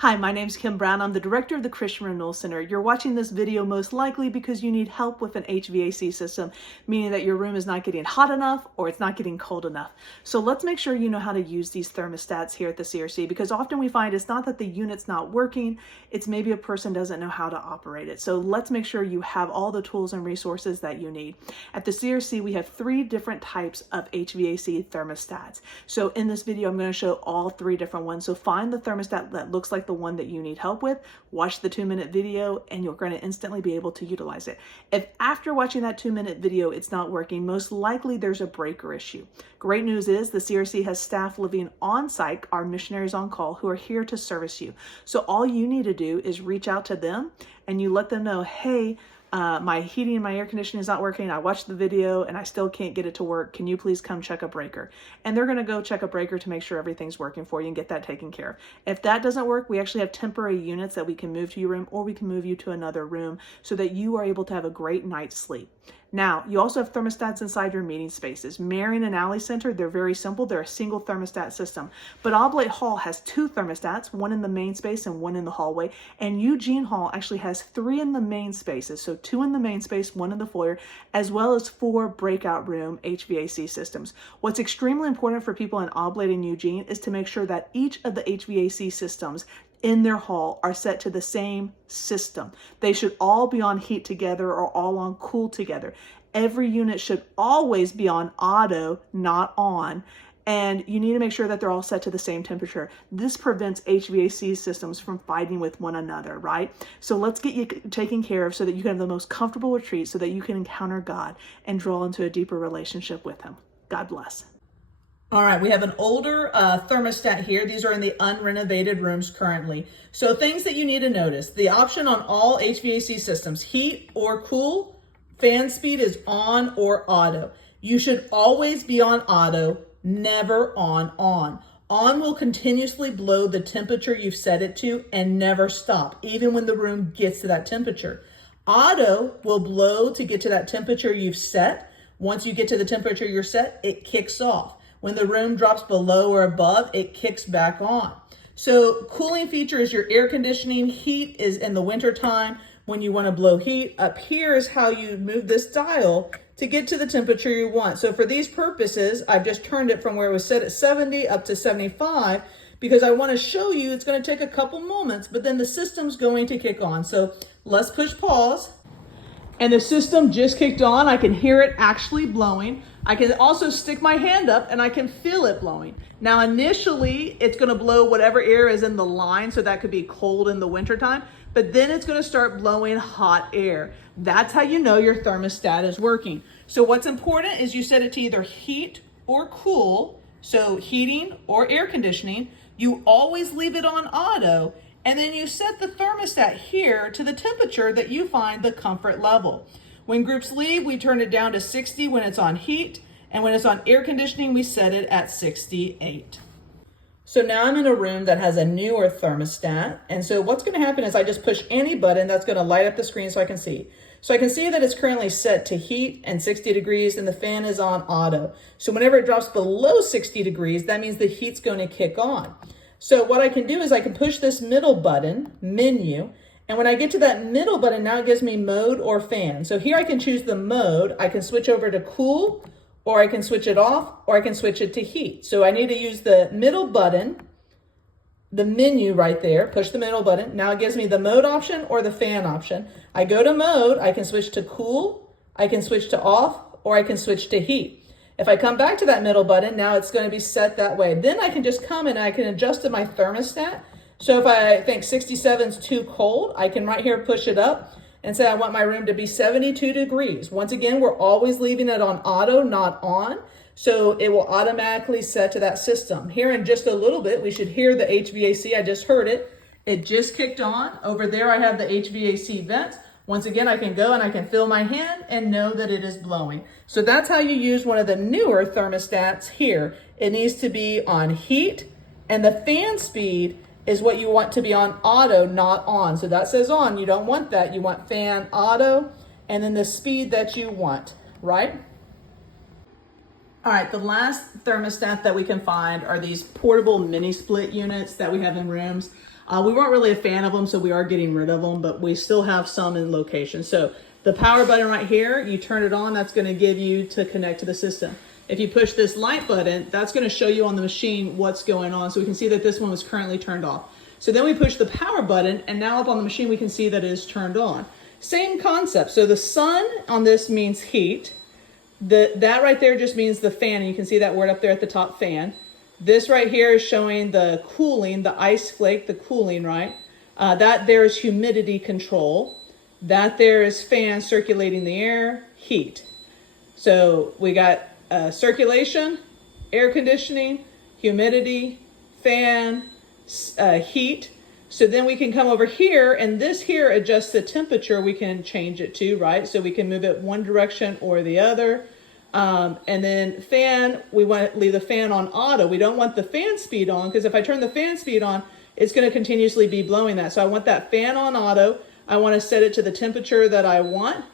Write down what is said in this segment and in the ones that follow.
Hi, my name's Kim Brown. I'm the director of the Christian Renewal Center. You're watching this video most likely because you need help with an HVAC system, meaning that your room is not getting hot enough or it's not getting cold enough. So let's make sure you know how to use these thermostats here at the CRC, because often we find it's not that the unit's not working, it's maybe a person doesn't know how to operate it. So let's make sure you have all the tools and resources that you need. At the CRC, we have 3 different types of HVAC thermostats. So in this video, I'm going to show all 3 different ones. So find the thermostat that looks like the one that you need help with, watch the 2-minute video, and you're going to instantly be able to utilize it. If after watching that 2-minute video it's not working, most likely there's a breaker issue. Great news is the CRC has staff living on site, our missionaries on call, who are here to service you. So all you need to do is reach out to them and you let them know, hey, my heating and my air conditioning is not working. I watched the video and I still can't get it to work. Can you please come check a breaker? And they're going to go check a breaker to make sure everything's working for you and get that taken care of. If that doesn't work, we actually have temporary units that we can move to your room, or we can move you to another room so that you are able to have a great night's sleep. Now, you also have thermostats inside your meeting spaces. Marion and Alley Center, they're very simple. They're a single thermostat system. But Oblate Hall has 2 thermostats, one in the main space and one in the hallway. And Eugene Hall actually has 3 in the main spaces. So 2 in the main space, 1 in the foyer, as well as 4 breakout room HVAC systems. What's extremely important for people in Oblate and Eugene is to make sure that each of the HVAC systems in their hall are set to the same system. They should all be on heat together or all on cool together. Every unit should always be on auto, not on. And you need to make sure that they're all set to the same temperature. This prevents HVAC systems from fighting with one another, right? So let's get you taken care of so that you can have the most comfortable retreat, so that you can encounter God and draw into a deeper relationship with Him. God bless. All right, we have an older thermostat here. These are in the unrenovated rooms currently. So things that you need to notice: the option on all HVAC systems, heat or cool, fan speed is on or auto. You should always be on auto, never on on. On will continuously blow the temperature you've set it to and never stop, even when the room gets to that temperature. Auto will blow to get to that temperature you've set. Once you get to the temperature you're set, it kicks off. When the room drops below or above, it kicks back on. So cooling feature is your air conditioning. Heat is in the winter time when you want to blow heat. Up here is how you move this dial to get to the temperature you want. So for these purposes, I've just turned it from where it was set at 70 up to 75 because I want to show you it's going to take a couple moments, but then the system's going to kick on. So let's push pause. And the system just kicked on. I can hear it actually blowing. I can also stick my hand up and I can feel it blowing. Now, initially, it's going to blow whatever air is in the line, so that could be cold in the wintertime, but then it's going to start blowing hot air. That's how you know your thermostat is working. So what's important is you set it to either heat or cool, so heating or air conditioning. You always leave it on auto, and then you set the thermostat here to the temperature that you find the comfort level. When groups leave, we turn it down to 60 when it's on heat, and when it's on air conditioning, we set it at 68. So now I'm in a room that has a newer thermostat, and so what's going to happen is I just push any button that's going to light up the screen so I can see. So I can see that it's currently set to heat and 60 degrees, and the fan is on auto. So whenever it drops below 60 degrees, that means the heat's going to kick on. So what I can do is I can push this middle button, menu, and when I get to that middle button, now it gives me mode or fan. So here I can choose the mode. I can switch over to cool, or I can switch it off, or I can switch it to heat. So I need to use the middle button, the menu right there, push the middle button. Now it gives me the mode option or the fan option. I go to mode, I can switch to cool, I can switch to off, or I can switch to heat. If I come back to that middle button, now it's going to be set that way. Then I can just come and I can adjust to my thermostat. So if I think 67 is too cold, I can right here push it up and say I want my room to be 72 degrees. Once again, we're always leaving it on auto, not on. So it will automatically set to that system. Here in just a little bit, we should hear the HVAC. I just heard it. It just kicked on. Over there, I have the HVAC vents. Once again, I can go and I can feel my hand and know that it is blowing. So that's how you use one of the newer thermostats here. It needs to be on heat, and the fan speed is what you want to be on auto, not on. So that says on, you don't want that. You want fan auto, and then the speed that you want, right? All right, the last thermostat that we can find are these portable mini split units that we have in rooms. We weren't really a fan of them, so we are getting rid of them, but we still have some in location. So the power button right here, you turn it on, that's gonna give you to connect to the system. If you push this light button, that's gonna show you on the machine what's going on. So we can see that this one was currently turned off. So then we push the power button, and now up on the machine, we can see that it is turned on. Same concept. So the sun on this means heat. That right there just means the fan, and you can see that word up there at the top, fan. This right here is showing the cooling, the ice flake, the cooling, right? That there is humidity control. That there is fan circulating the air, heat. So we got circulation, air conditioning, humidity, fan, heat. So then we can come over here, and this here adjusts the temperature we can change it to, right? So we can move it one direction or the other. And then fan, we want to leave the fan on auto. We don't want the fan speed on, because if I turn the fan speed on, it's going to continuously be blowing that. So I want that fan on auto. I want to set it to the temperature that I want.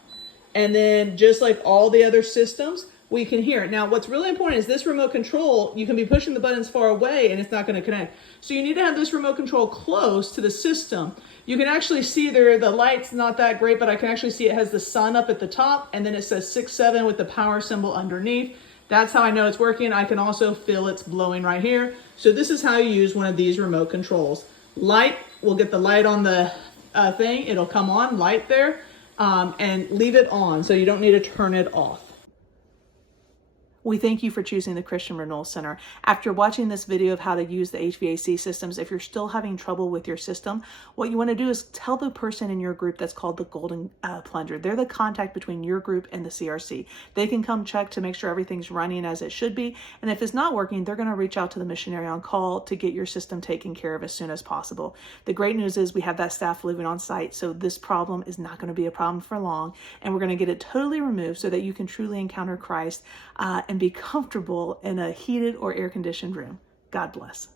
And then just like all the other systems, we can hear it. Now, what's really important is this remote control, you can be pushing the buttons far away and it's not going to connect. So you need to have this remote control close to the system. You can actually see there, the light's not that great, but I can actually see it has the sun up at the top, and then it says 6-7 with the power symbol underneath. That's how I know it's working. I can also feel it's blowing right here. So this is how you use one of these remote controls. Light, we'll get the light on the thing. It'll come on, light there, and leave it on. So you don't need to turn it off. We thank you for choosing the Christian Renewal Center. After watching this video of how to use the HVAC systems, if you're still having trouble with your system, what you want to do is tell the person in your group that's called the Golden Plunger. They're the contact between your group and the CRC. They can come check to make sure everything's running as it should be. And if it's not working, they're going to reach out to the missionary on call to get your system taken care of as soon as possible. The great news is we have that staff living on site, so this problem is not going to be a problem for long. And we're going to get it totally removed so that you can truly encounter Christ and be comfortable in a heated or air-conditioned room. God bless.